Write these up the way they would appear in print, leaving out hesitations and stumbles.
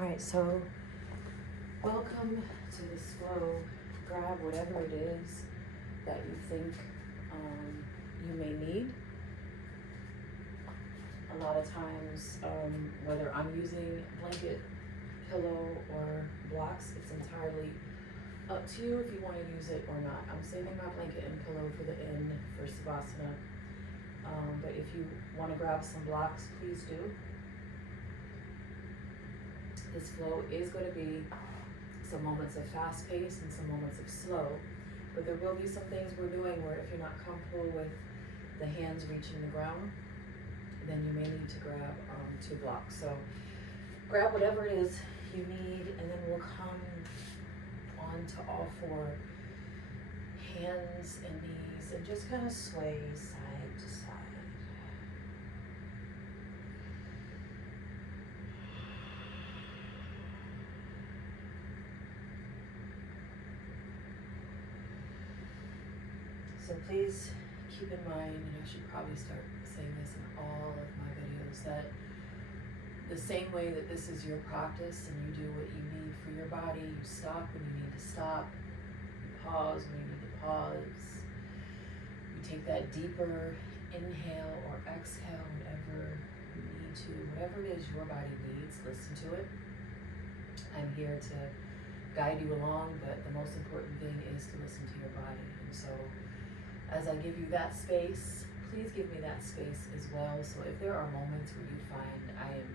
All right, so welcome to this flow. Grab whatever it is that you think you may need. A lot of times, whether I'm using blanket, pillow, or blocks, it's entirely up to you if you want to use it or not. I'm saving my blanket and pillow for the end for Savasana. But if you want to grab some blocks, please do. This flow is going to be some moments of fast pace and some moments of slow, but there will be some things we're doing where if you're not comfortable with the hands reaching the ground, then you may need to grab 2 blocks. So grab whatever it is you need, and then we'll come onto all 4 hands and knees and just kind of sway side to side. So please keep in mind, and I should probably start saying this in all of my videos, that the same way that this is your practice and you do what you need for your body, you stop when you need to stop, you pause when you need to pause, you take that deeper inhale or exhale whenever you need to, whatever it is your body needs, listen to it. I'm here to guide you along, but the most important thing is to listen to your body. And so as I give you that space, please give me that space as well. So if there are moments where you find I am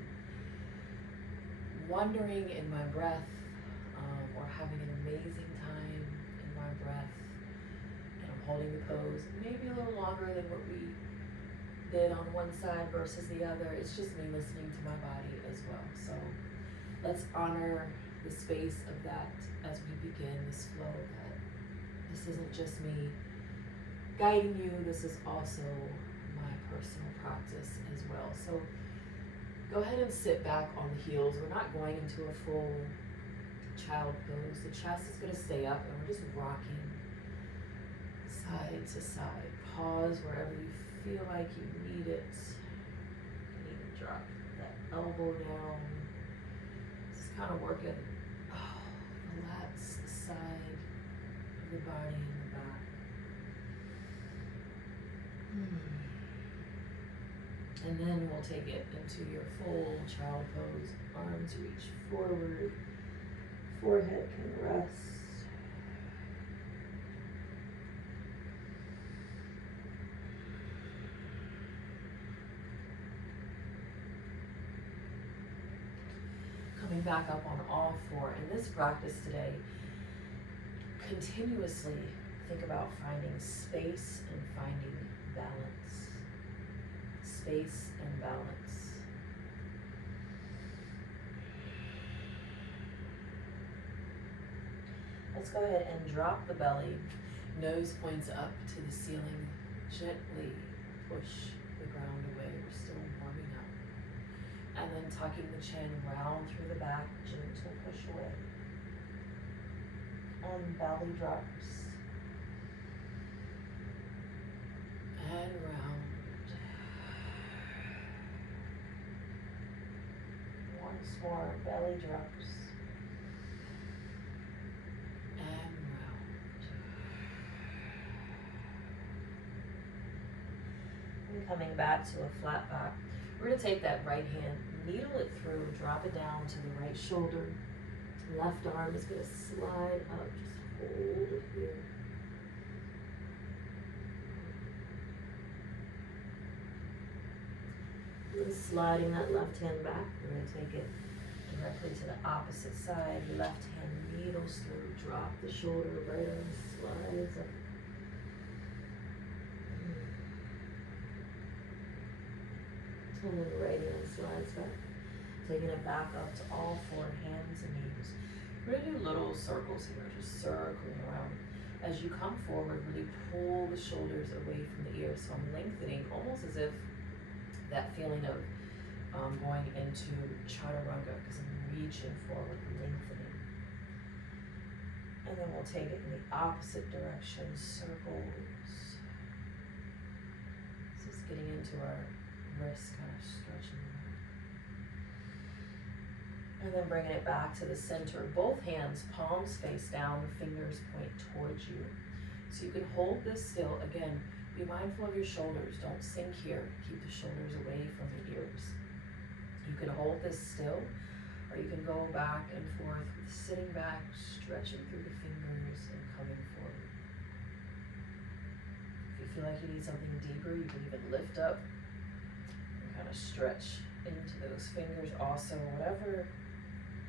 wandering in my breath or having an amazing time in my breath, and I'm holding the pose maybe a little longer than what we did on one side versus the other, it's just me listening to my body as well. So let's honor the space of that as we begin this flow, that this isn't just me guiding you, this is also my personal practice as well. So go ahead and sit back on the heels. We're not going into a full child pose. The chest is going to stay up and we're just rocking side to side. Pause wherever you feel like you need it. You can even drop that elbow down. Just kind of working. Relax the side of the body and the back. And then we'll take it into your full child pose. Arms reach forward, forehead can rest. Coming back up on all 4. In this practice today, continuously think about finding space and finding balance. Space and balance. Let's go ahead and drop the belly. Nose points up to the ceiling. Gently push the ground away. We're still warming up. And then tucking the chin round through the back. Gentle push away. And belly drops. And round. Once more, belly drops. And round. And coming back to a flat back. We're going to take that right hand, needle it through, drop it down to the right shoulder. Left arm is going to slide up. Just hold it here. And sliding that left hand back, we're going to take it directly to the opposite side. Left hand needles through, drop the shoulder, right arm slides up. And then right hand slides back. Taking it back up to all 4 hands and knees. We're going to do little circles here, just circling around. As you come forward, really pull the shoulders away from the ears. So I'm lengthening, almost as if that feeling of going into chaturanga, because I'm reaching forward, lengthening. And then we'll take it in the opposite direction, circles. So it's getting into our wrists, kind of stretching. And then bringing it back to the center, both hands, palms face down, fingers point towards you. So you can hold this still. Again, be mindful of your shoulders. Don't sink here. Keep the shoulders away from the ears. You can hold this still, or you can go back and forth with sitting back, stretching through the fingers and coming forward. If you feel like you need something deeper, you can even lift up and kind of stretch into those fingers also, whatever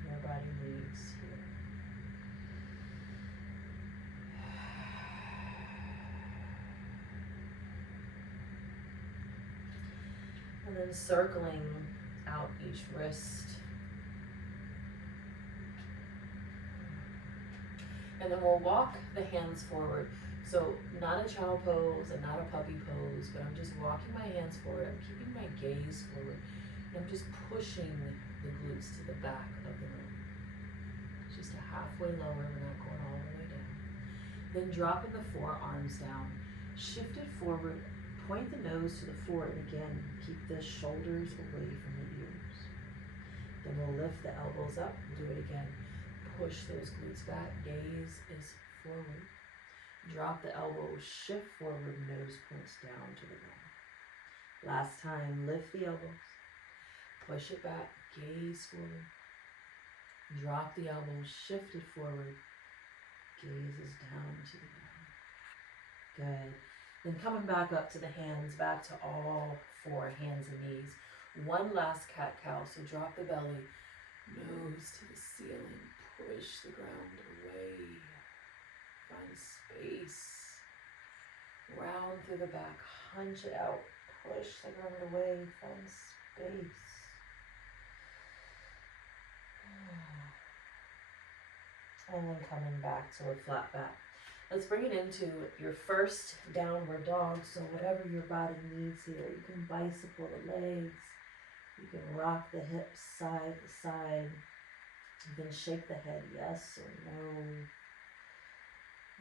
your body needs here. And then circling out each wrist. And then we'll walk the hands forward. So not a child pose and not a puppy pose, but I'm just walking my hands forward. I'm keeping my gaze forward. And I'm just pushing the glutes to the back of the room. Just a halfway lower, we're not going all the way down. Then dropping the forearms down. Shift it forward. Point the nose to the floor, and again, keep the shoulders away from the ears. Then we'll lift the elbows up, do it again. Push those glutes back, gaze is forward. Drop the elbows, shift forward, nose points down to the ground. Last time, lift the elbows, push it back, gaze forward. Drop the elbows, shift it forward, gaze is down to the ground. Good. Then coming back up to the hands, back to all four, hands and knees. One last cat-cow, so drop the belly, nose to the ceiling, push the ground away, find space, round through the back, hunch it out, push the ground away, find space. And then coming back to a flat back. Let's bring it into your first downward dog. So whatever your body needs here, you can bicycle the legs, you can rock the hips side to side, you can shake the head yes or no.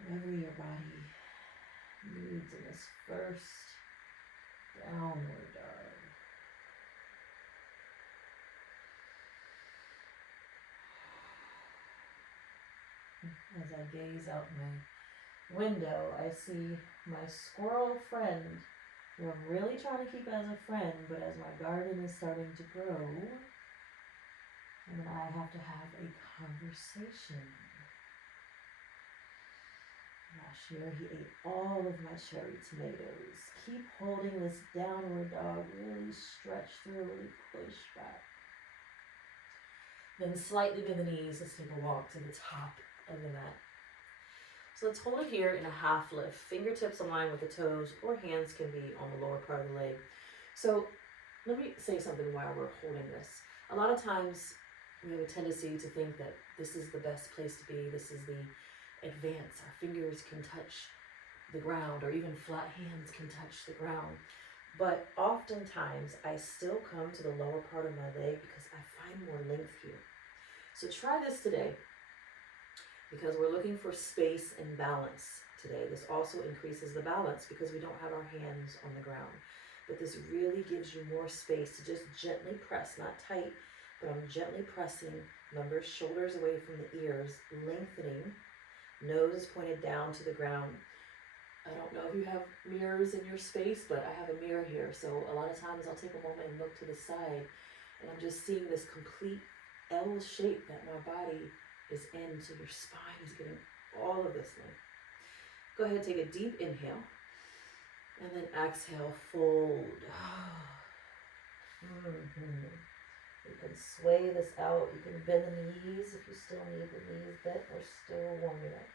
Whatever your body needs in this first downward dog. As I gaze out my window, I see my squirrel friend, who I'm really trying to keep as a friend, but as my garden is starting to grow, and I have to have a conversation. Last year he ate all of my cherry tomatoes. Keep holding this downward dog, really stretch through, really push back. Then slightly bend the knees, let's take a walk to the top of the mat. So let's hold it here in a half lift. Fingertips align with the toes, or hands can be on the lower part of the leg. So let me say something while we're holding this. A lot of times we have a tendency to think that this is the best place to be. This is the advance. Our fingers can touch the ground, or even flat hands can touch the ground. But oftentimes I still come to the lower part of my leg because I find more length here. So try this today, because we're looking for space and balance today. This also increases the balance because we don't have our hands on the ground. But this really gives you more space to just gently press, not tight, but I'm gently pressing. Remember, shoulders away from the ears, lengthening, nose pointed down to the ground. I don't know if you have mirrors in your space, but I have a mirror here. So a lot of times I'll take a moment and look to the side, and I'm just seeing this complete L shape that my body is in, so your spine is getting all of this length. Go ahead, take a deep inhale, and then exhale, fold. You can sway this out, you can bend the knees if you still need the knees bent, we're still warming up.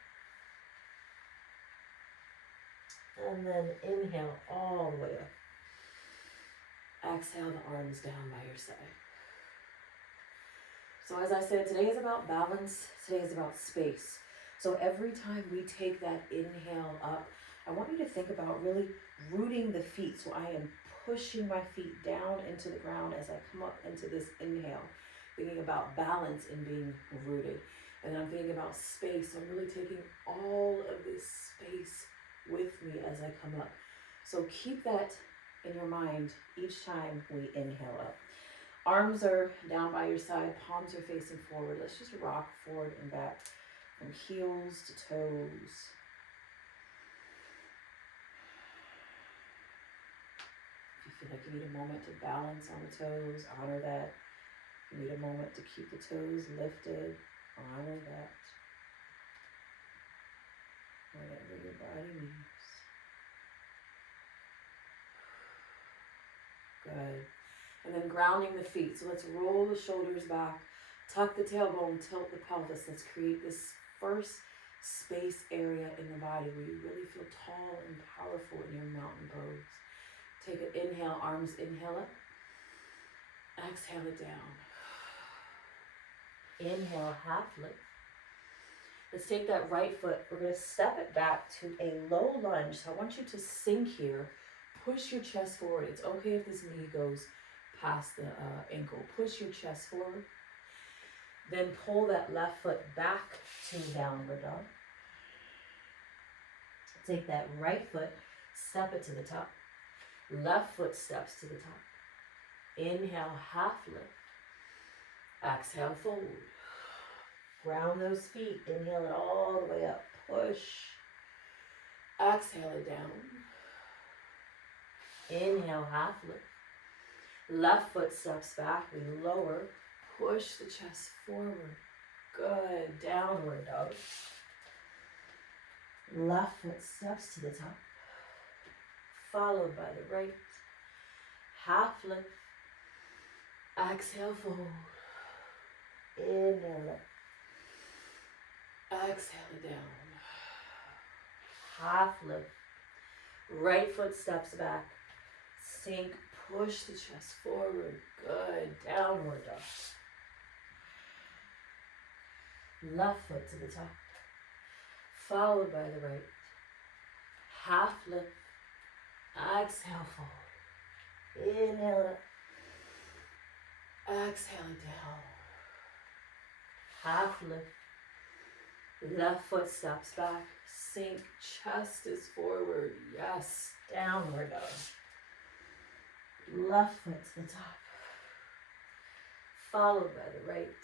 And then inhale all the way up. Exhale the arms down by your side. So as I said, today is about balance, today is about space. So every time we take that inhale up, I want you to think about really rooting the feet. So I am pushing my feet down into the ground as I come up into this inhale, thinking about balance and being rooted. And I'm thinking about space. So I'm really taking all of this space with me as I come up. So keep that in your mind each time we inhale up. Arms are down by your side, palms are facing forward. Let's just rock forward and back from heels to toes. If you feel like you need a moment to balance on the toes, honor that. If you need a moment to keep the toes lifted, honor that. Whatever your body needs. Good. And then grounding the feet. So let's roll the shoulders back, tuck the tailbone, tilt the pelvis. Let's create this first space area in the body where you really feel tall and powerful in your mountain pose. Take an inhale, arms inhale up. Exhale it down. Inhale, half lift. Let's take that right foot. We're going to step it back to a low lunge. So I want you to sink here. Push your chest forward. It's okay if this knee goes past the ankle. Push your chest forward. Then pull that left foot back to downward dog. Take that right foot, step it to the top. Left foot steps to the top. Inhale, half lift. Exhale, fold. Ground those feet. Inhale it all the way up. Push. Exhale it down. Inhale, half lift. Left foot steps back. We lower. Push the chest forward. Good. Downward dog. Left foot steps to the top. Followed by the right. Half lift. Exhale, fold. Inhale up. Exhale it down. Half lift. Right foot steps back. Sink. Push the chest forward. Good. Downward dog. Left foot to the top. Followed by the right. Half lift. Exhale, fold. Inhale it up. Exhale it down. Half lift. Left foot steps back. Sink. Chest is forward. Yes. Downward dog. Left foot to the top. Followed by the right.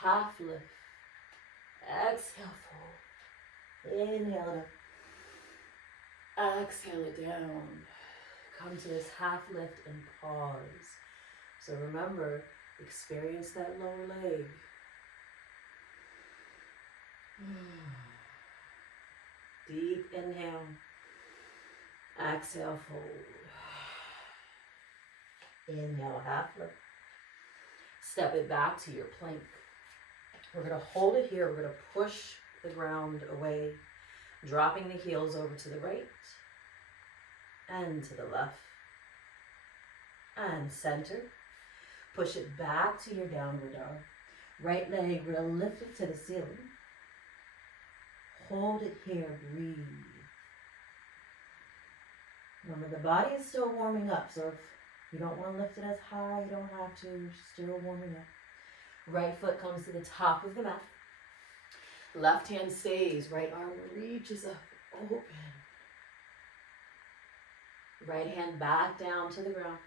Half lift. Exhale, fold. Inhale it up. Exhale it down. Come to this half lift and pause. So remember, experience that lower leg. Deep inhale. Exhale, fold. Inhale, half lift. Step it back to your plank. We're going to hold it here. We're going to push the ground away, dropping the heels over to the right and to the left and center. Push it back to your downward dog. Right leg, we're going to lift it to the ceiling. Hold it here, breathe. Remember, the body is still warming up, so if you don't want to lift it as high, you don't have to. You're still warming up. Right foot comes to the top of the mat. Left hand stays. Right arm reaches up, open. Right hand back down to the ground.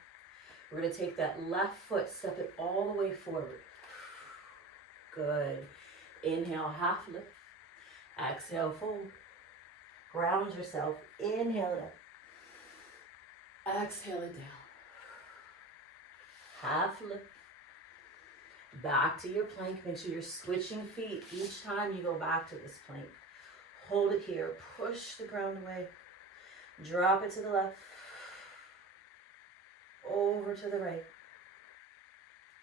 We're going to take that left foot, step it all the way forward. Good. Inhale, half lift. Exhale, fold. Ground yourself. Inhale it up. Exhale it down. Half lift. Back to your plank. Make sure you're switching feet each time you go back to this plank. Hold it here. Push the ground away. Drop it to the left. Over to the right.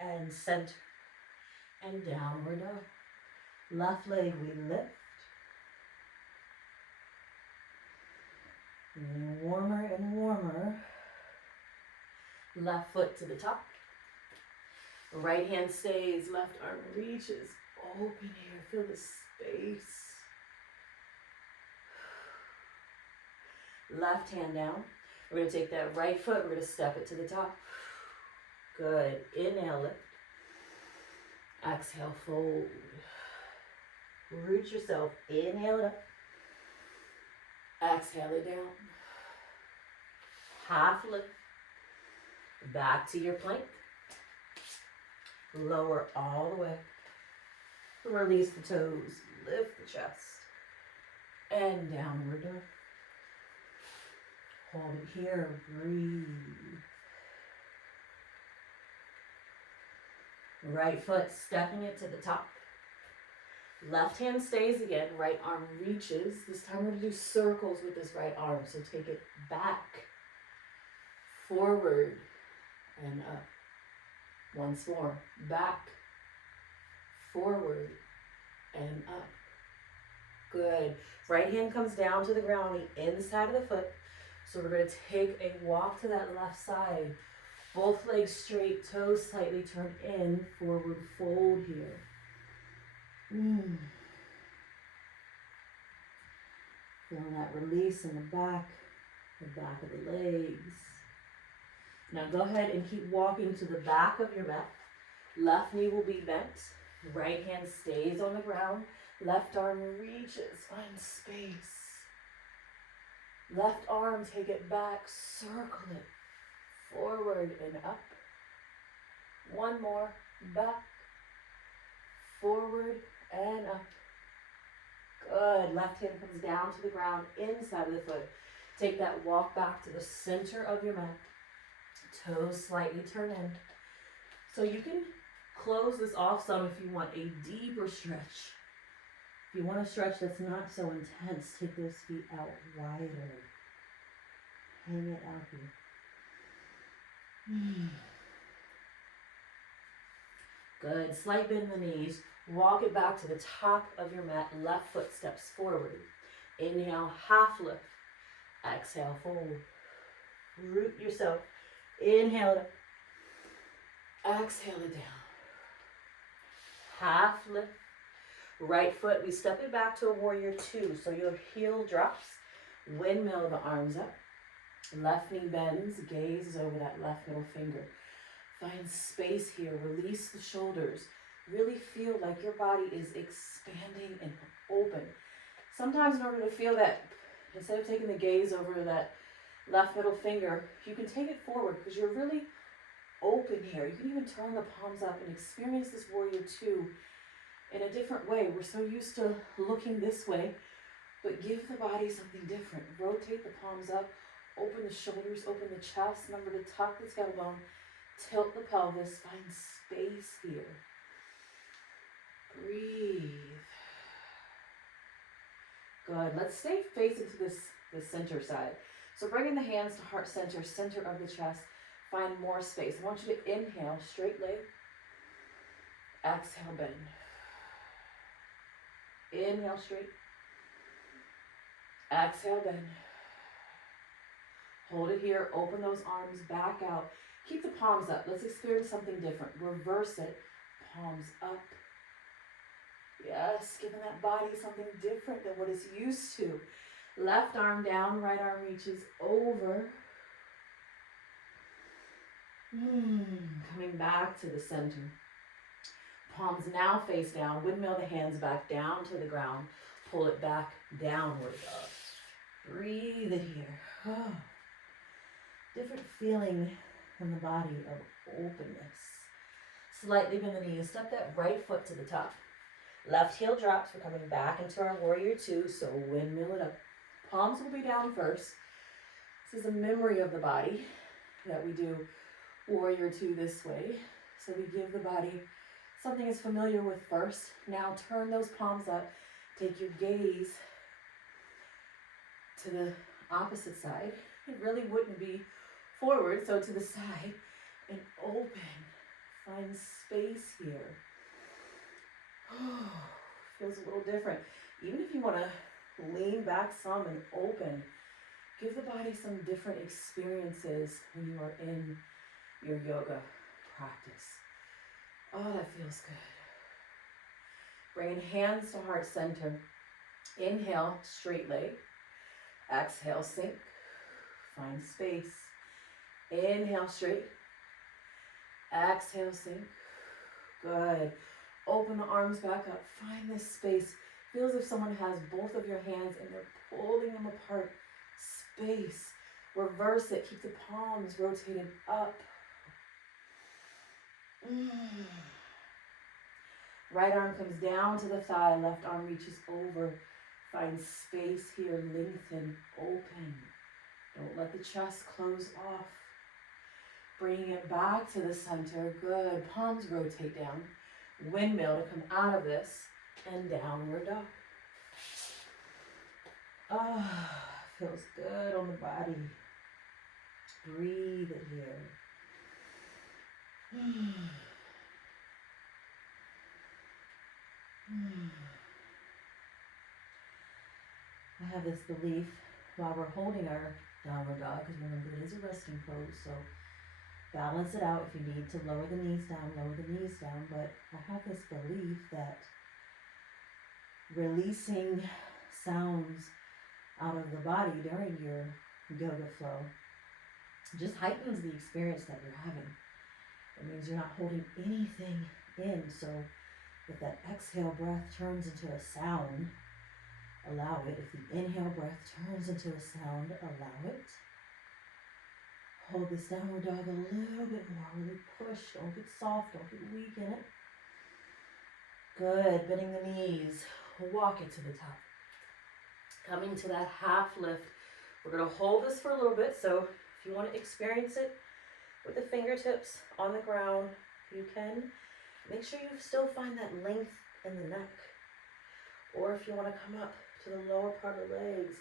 And center. And downward dog. Left leg we lift. And warmer and warmer. Left foot to the top. Right hand stays, left arm reaches. Open here, feel the space. Left hand down. We're going to take that right foot, we're going to step it to the top. Good. Inhale, lift. Exhale, fold. Root yourself. Inhale it up. Exhale it down. Half lift. Back to your plank. Lower all the way. Release the toes. Lift the chest. And downward dog. Hold it here. Breathe. Right foot stepping it to the top. Left hand stays again. Right arm reaches. This time we're going to do circles with this right arm. So take it back, forward, and up. Once more. Back, forward, and up. Good. Right hand comes down to the ground on the inside of the foot. So we're going to take a walk to that left side. Both legs straight, toes slightly turned in, forward fold here. Feeling that release in the back of the legs. Now go ahead and keep walking to the back of your mat. Left knee will be bent. Right hand stays on the ground. Left arm reaches, find space. Left arm, take it back, circle it. Forward and up. One more, back, forward and up. Good. Left hand comes down to the ground, inside of the foot. Take that walk back to the center of your mat. Toes slightly turn in. So you can close this off some if you want a deeper stretch. If you want a stretch that's not so intense, take those feet out wider. Hang it out here. Good. Slight bend in the knees. Walk it back to the top of your mat. Left foot steps forward. Inhale, half lift. Exhale, fold. Root yourself. Inhale it up. Exhale it down. Half lift. Right foot, we step it back to a warrior two. So your heel drops. Windmill the arms up. Left knee bends, gaze over that left middle finger. Find space here, release the shoulders. Really feel like your body is expanding and open. Sometimes in order to feel that, instead of taking the gaze over that left middle finger, you can take it forward because you're really open here. You can even turn the palms up and experience this warrior two in a different way. We're so used to looking this way, but give the body something different. Rotate the palms up. Open the shoulders, open the chest. Remember to tuck the tailbone, tilt the pelvis, find space here. Breathe. Good. Let's stay facing to the center side. So bringing the hands to heart center, center of the chest. Find more space. I want you to inhale, straight leg. Exhale, bend. Inhale, straight. Exhale, bend. Hold it here, open those arms back out. Keep the palms up. Let's experience something different. Reverse it, palms up. Yes, giving that body something different than what it's used to. Left arm down, right arm reaches over. Coming back to the center. Palms now face down. Windmill the hands back down to the ground. Pull it back downward up. Breathe in here. Oh. Different feeling in the body of openness. Slightly bend the knees. Step that right foot to the top. Left heel drops. We're coming back into our warrior two. So windmill it up. Palms will be down first. This is a memory of the body that we do warrior two this way. So we give the body something it's familiar with first. Now turn those palms up. Take your gaze to the opposite side. It really wouldn't be forward, so to the side, and open. Find space here. Feels a little different. Even if you want to lean back some and open, give the body some different experiences when you are in your yoga practice. Oh, that feels good. Bringing hands to heart center. Inhale, straight leg. Exhale, sink. Find space. Inhale, straight. Exhale, sink. Good. Open the arms back up. Find this space. Feel as if someone has both of your hands and they're pulling them apart. Space. Reverse it. Keep the palms rotated up. Right arm comes down to the thigh, left arm reaches over. Find space here, lengthen, open. Don't let the chest close off. Bringing it back to the center, good. Palms rotate down. Windmill to come out of this and downward dog. Ah, feels good on the body. Breathe it here. I have this belief while we're holding our downward dog, because remember it is a resting pose, so balance it out. If you need to lower the knees down, lower the knees down. But I have this belief that releasing sounds out of the body during your yoga flow just heightens the experience that you're having. It means you're not holding anything in. So if that exhale breath turns into a sound, allow it. If the inhale breath turns into a sound, allow it. Hold this downward dog a little bit more. Really push. Don't get soft. Don't get weak in it. Good. Bending the knees. Walk it to the top. Coming to that half lift. We're going to hold this for a little bit. So if you want to experience it with the fingertips on the ground, you can. Make sure you still find that length in the neck. Or if you want to come up to the lower part of the legs.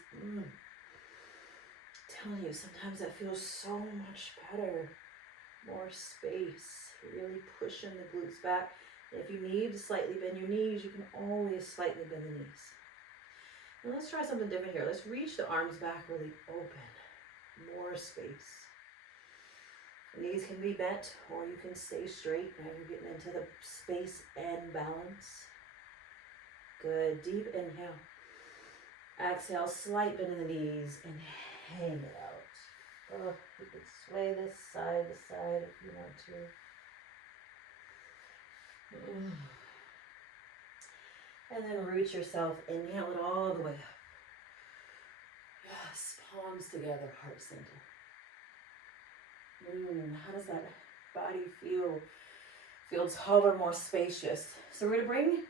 Telling you, sometimes that feels so much better. More space. Really pushing the glutes back. If you need to slightly bend your knees, you can always slightly bend the knees. And let's try something different here. Let's reach the arms back really open. More space. The knees can be bent, or you can stay straight. Now you're getting into the space and balance. Good. Deep inhale. Exhale, slight bend in the knees, and hang it out. Oh, you can sway this side to side if you want to. And then root yourself. Inhale it all the way up. Yes, palms together, heart center. How does that body feel? Feels taller, more spacious. So we're going to bring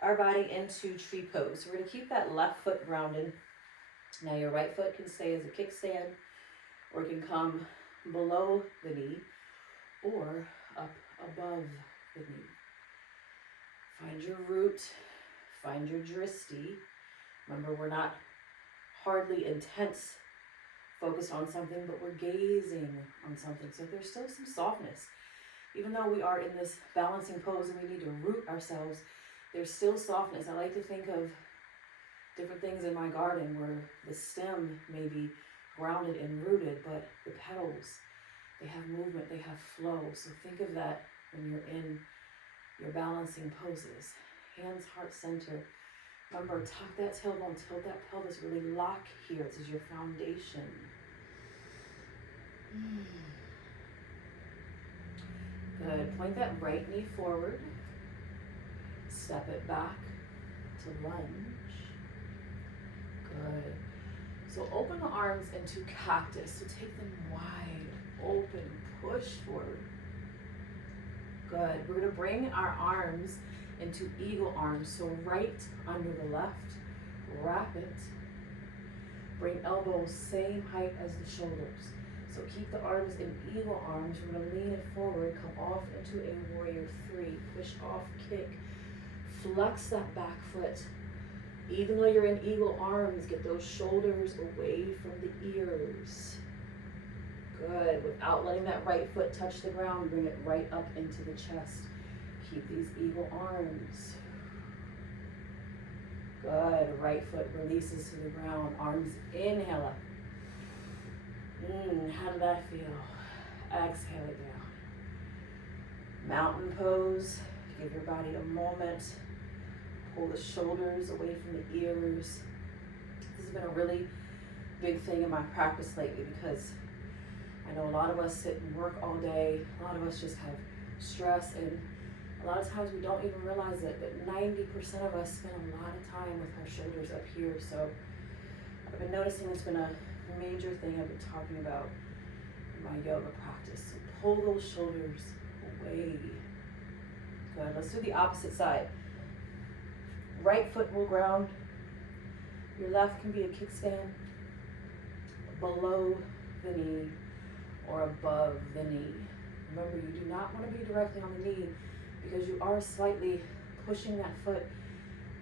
our body into tree pose. We're going to keep that left foot grounded. Now your right foot can stay as a kickstand, or it can come below the knee or up above the knee. Find your root, find your dristi. Remember, we're not hardly intense focused on something, but we're gazing on something. So there's still some softness. Even though we are in this balancing pose and we need to root ourselves, there's still softness. I like to think of different things in my garden where the stem may be grounded and rooted, but the petals, they have movement, they have flow. So think of that when you're in your balancing poses. Hands, heart center. Remember, tuck that tailbone, tilt that pelvis, really lock here. This is your foundation. Good. Point that right knee forward. Step it back to lunge. Good. So open the arms into cactus. So take them wide, open, push forward. Good. We're going to bring our arms into eagle arms. So right under the left, wrap it. Bring elbows same height as the shoulders. So keep the arms in eagle arms. We're going to lean it forward, come off into a warrior three. Push off, kick. Flex that back foot. Even though you're in eagle arms, get those shoulders away from the ears. Good. Without letting that right foot touch the ground, bring it right up into the chest. Keep these eagle arms. Good. Right foot releases to the ground. Arms inhale up. How did that feel? Exhale it down. Mountain pose. Give your body a moment. Pull the shoulders away from the ears. This has been a really big thing in my practice lately because I know a lot of us sit and work all day. A lot of us just have stress, and a lot of times we don't even realize it, but 90% of us spend a lot of time with our shoulders up here. So I've been noticing it's been a major thing I've been talking about in my yoga practice. So pull those shoulders away. Good. Let's do the opposite side. Right foot will ground. Your left can be a kickstand below the knee or above the knee. Remember, you do not want to be directly on the knee because you are slightly pushing that foot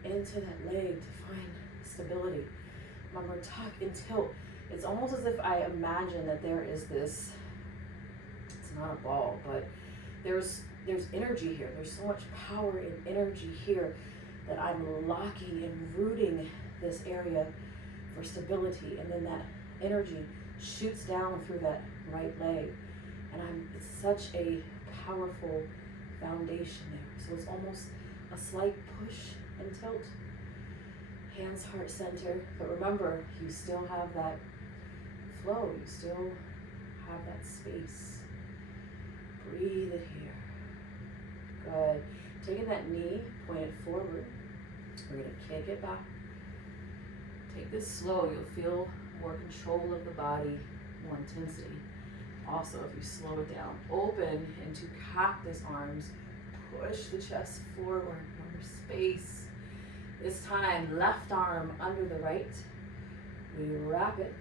into that leg to find stability. Remember, tuck and tilt. It's almost as if I imagine that there is this, it's not a ball, but there's energy here. There's so much power and energy here that I'm locking and rooting this area for stability, and then that energy shoots down through that right leg, and it's such a powerful foundation there. So it's almost a slight push and tilt. Hands heart center, but remember, you still have that flow, you still have that space. Breathe it here. Good. Taking that knee, point it forward. We're going to kick it back. Take this slow, you'll feel more control of the body, more intensity. Also, if you slow it down, open into cactus arms, push the chest forward, remember space. This time, left arm under the right. We wrap it.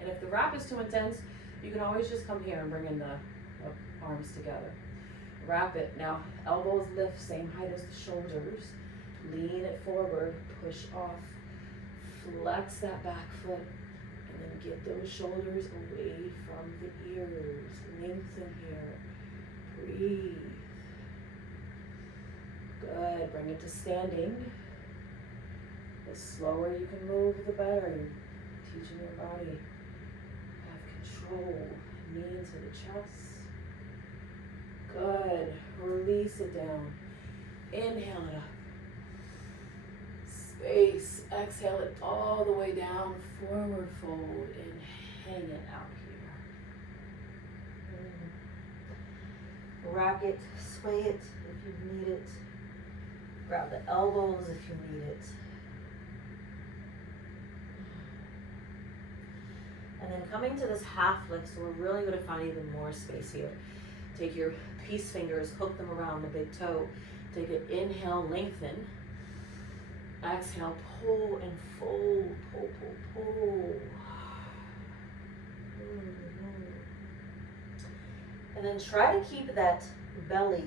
And if the wrap is too intense, you can always just come here and bring in the arms together. Wrap it. Now, elbows lift, same height as the shoulders. Lean it forward, push off. Flex that back foot. And then get those shoulders away from the ears. Lengthen here. Breathe. Good. Bring it to standing. The slower you can move, the better. You're teaching your body have control. Knee into the chest. Good. Release it down. Inhale it up. Space. Exhale it all the way down. Forward fold and hang it out here. Rack it. Sway it if you need it. Grab the elbows if you need it. And then coming to this half lift, so we're really going to find even more space here. Take your peace fingers, hook them around the big toe. Take an inhale, lengthen. Exhale, pull and fold. Pull, pull, pull. And then try to keep that belly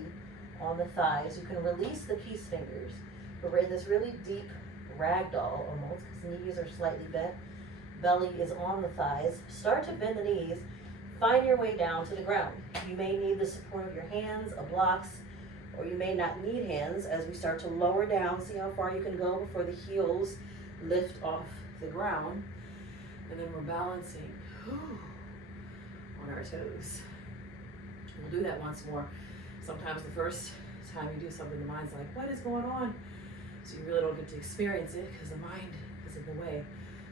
on the thighs. You can release the peace fingers, but we're in this really deep ragdoll almost because knees are slightly bent. Belly is on the thighs. Start to bend the knees. Find your way down to the ground. You may need the support of your hands, of blocks, or you may not need hands as we start to lower down. See how far you can go before the heels lift off the ground. And then we're balancing on our toes. We'll do that once more. Sometimes the first time you do something, the mind's like, what is going on? So you really don't get to experience it because the mind is in the way.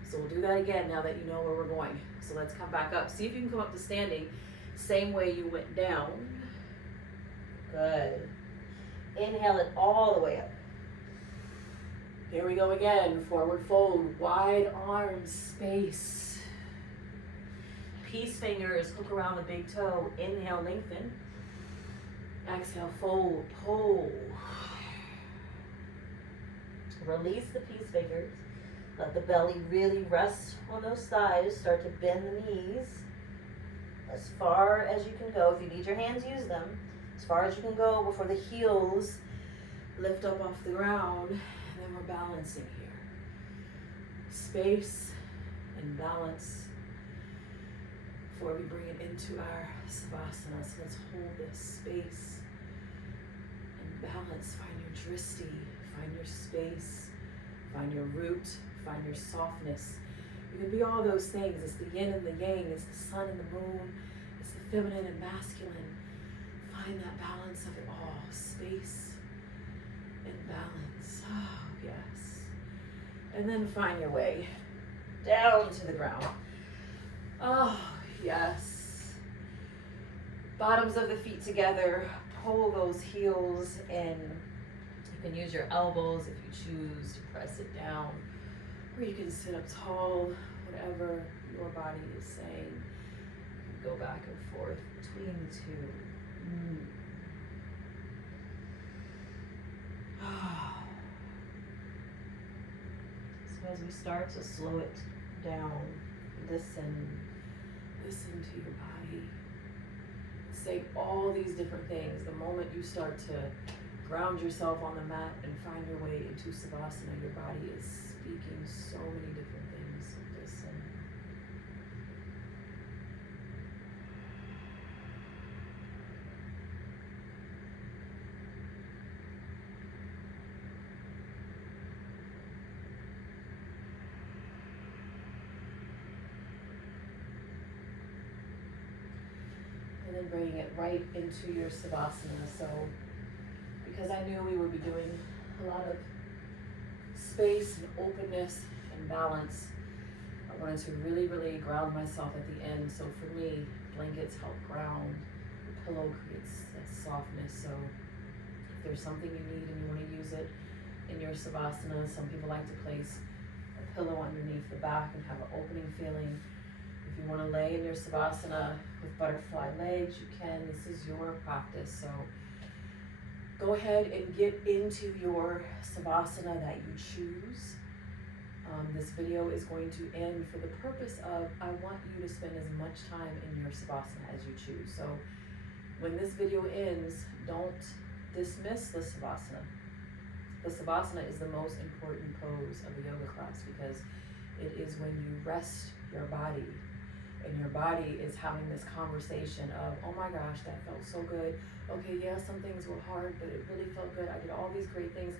So we'll do that again now that you know where we're going. So let's come back up. See if you can come up to standing. Same way you went down. Good. Inhale it all the way up. Here we go again. Forward fold. Wide arms, space. Peace fingers, hook around the big toe. Inhale, lengthen. Exhale, fold, pull. Release the peace fingers. Let the belly really rest on those thighs. Start to bend the knees as far as you can go. If you need your hands, use them. As far as you can go before the heels lift up off the ground. And then we're balancing here. Space and balance before we bring it into our savasana. So let's hold this space and balance. Find your drishti, find your space, find your root, find your softness. You can be all those things. It's the yin and the yang, it's the sun and the moon, it's the feminine and masculine. Find that balance of it all. Space and balance. Oh, yes. And then find your way down to the ground. Oh, yes. Bottoms of the feet together. Pull those heels in. You can use your elbows if you choose to press it down. Or you can sit up tall, whatever your body is saying. Go back and forth between the two. So as we start to slow it down, listen to your body. Say all these different things. The moment you start to ground yourself on the mat and find your way into Savasana, your body is speaking so many different things. So listen. And then bringing it right into your Savasana. So, because I knew we would be doing a lot of space and openness and balance, I wanted to really, really ground myself at the end. So for me, blankets help ground. The pillow creates that softness. So if there's something you need and you want to use it in your Savasana, some people like to place a pillow underneath the back and have an opening feeling. If you want to lay in your Savasana with butterfly legs, you can. This is your practice. So go ahead and get into your Savasana that you choose. This video is going to end for the purpose of, I want you to spend as much time in your Savasana as you choose. So when this video ends, don't dismiss the Savasana. The Savasana is the most important pose of the yoga class because it is when you rest your body and your body is having this conversation of, oh my gosh, that felt so good. Okay, yeah, some things were hard, but it really felt good. I did all these great things.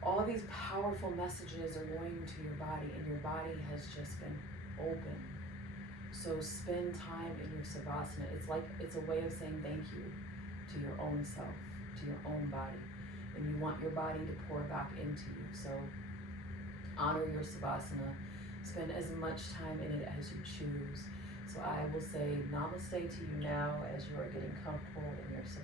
All these powerful messages are going to your body, and your body has just been open. So spend time in your Savasana. It's a way of saying thank you to your own self, to your own body. And you want your body to pour back into you. So honor your Savasana. Spend as much time in it as you choose. So I will say namaste to you now as you are getting comfortable in your Savasana.